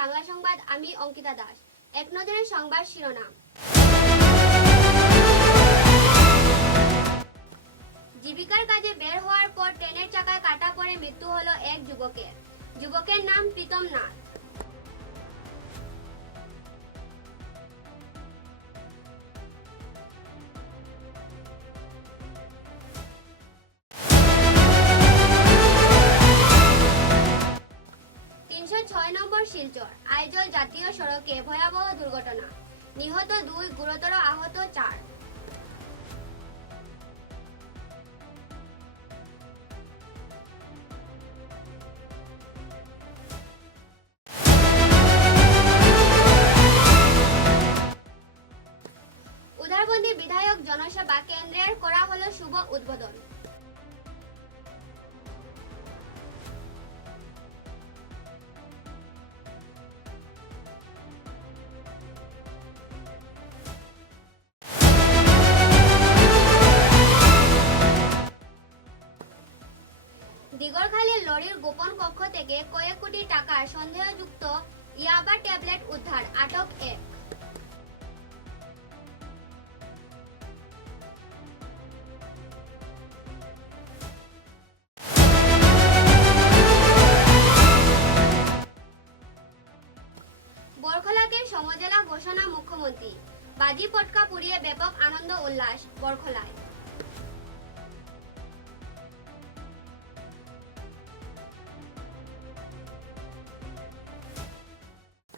বাংলা সংবাদ, আমি অঙ্কিতা দাস। এক নজরে সংবাদ শিরোনাম। জীবিকার কাজে বের হওয়ার পর ট্রেনের চাকায় কাটা পড়ে মৃত্যু হলো এক যুবকের। যুবকের নাম প্রীতম নাথ। নম্বর শিলচর আইজল জাতীয় সড়কে ভয়াবহ দুর্ঘটনা, নিহত 2, গুরুতর আহত 4। উদারবন্দী বিধায়ক জনসভা কেন্দ্রের করা হলো শুভ উদ্বোধন। দিগরখালীর লরির গোপন কক্ষ থেকে কয়েক কোটি টাকার সন্দেহযুক্ত ইয়াবা ট্যাবলেট উদ্ধার, আটক 1। বরখলাকে সমজেলা ঘোষণা মুখ্যমন্ত্রী, বাজি পটকা পুড়িয়ে ব্যাপক আনন্দ উল্লাস বরখলায়।